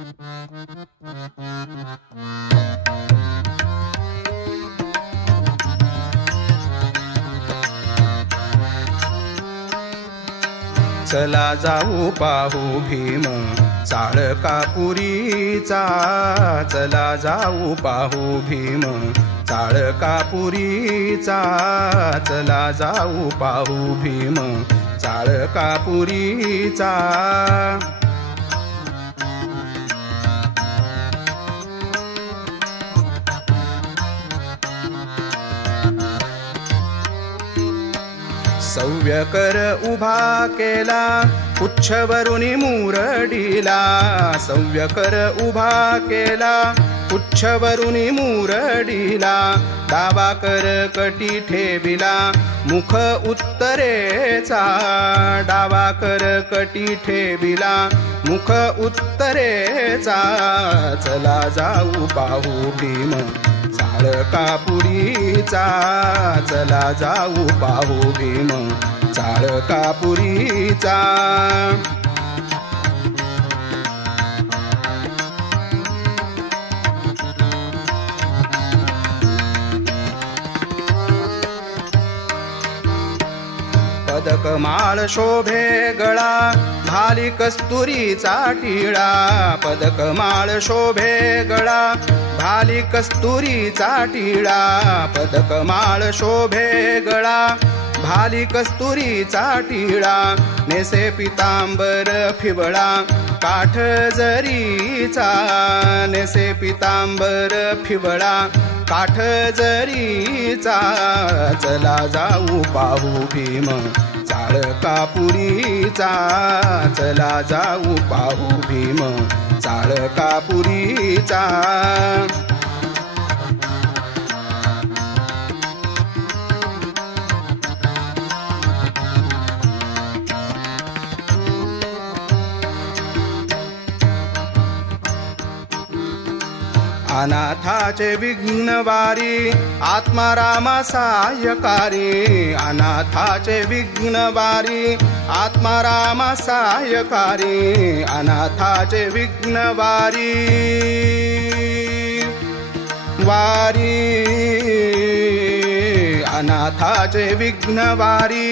चला जाऊ पाहू भीम चाळकापुरीचा, चला जाऊ पाहू भीम चाळकापुरीचा, चला जाऊ पाहू भीम चाळकापुरीचा. सव्यकर उभा केला पुच्छवरुनी मुरडीला, सव्यकर उभा केला पुच्छवरुनी मुरडीला. डावा कर कटी ठेविला मुख उत्तरेचा, डावा कर कटी ठेविला मुख उत्तरेचा. चला जाऊ पाहू भीम चाळकापुरीचा, चला जाऊ पाहू भीम चाळकापुरीचा. पदकमाळ शोभे गळा भाली कस्तुरीचा टिळा, पदकमाळ शोभे गळा भाली कस्तुरीचा टिळा. पदकमाळ शोभे गळा भाली कस्तुरीचा टिळा. नेसे पितांबर फिवळा काठ जरीचा, नेसे पितांबर फिवळा काठ जरीचा. चला जाऊ पाहू भीम चाळकापुरीचा, चला जाऊ पाहू भीम चाळकापुरीचा. अनाथाचे विघ्नवारी आत्मारामा सहाय्यकारी, अनाथाचे विघ्नवारी आत्मारामा सहाय्यकारी. अनाथाचे विघ्नवारी वारी, अनाथाचे विघ्नवारी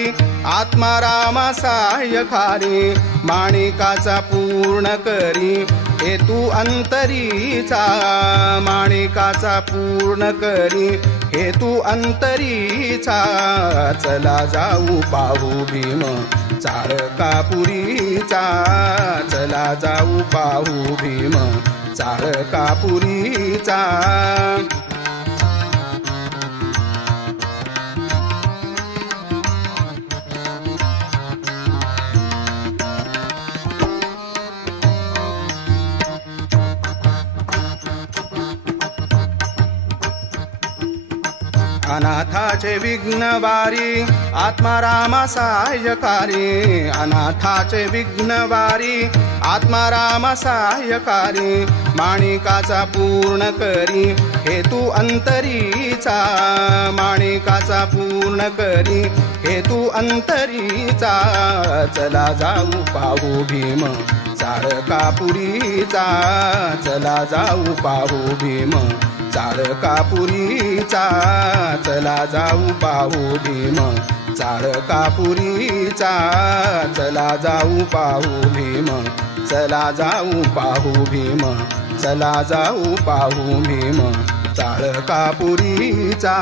आत्मारामा सहाय्यकारी. माणिकाचा पूर्ण करी हेतू अंतरीचा, माणिकाचा पूर्ण करी हेतू अंतरीचा. चला जाऊ पाहू भीम चाळकापुरीचा, चला जाऊ पाहू भीम चाळकापुरीचा. अनाथाचे विघ्नवारी आत्मारामा सहाय्यकारी, अनाथाचे विघ्नवारी आत्मारामा सहाय्यकारी. माणिकाचा पूर्ण करी हेतू अंतरीचा, माणिकाचा पूर्ण करी हेतू अंतरीचा. चला जाऊ पाहू भीम चाळकापुरीचा, चला जाऊ पाहू भीम चाळकापुरीचा, चला जाऊ पाहू भीम चाळकापुरीचा. चला जाऊ पाहू भीम, चला जाऊ पाहू भीम, चला जाऊ पाहू भीम चाळकापुरीचा.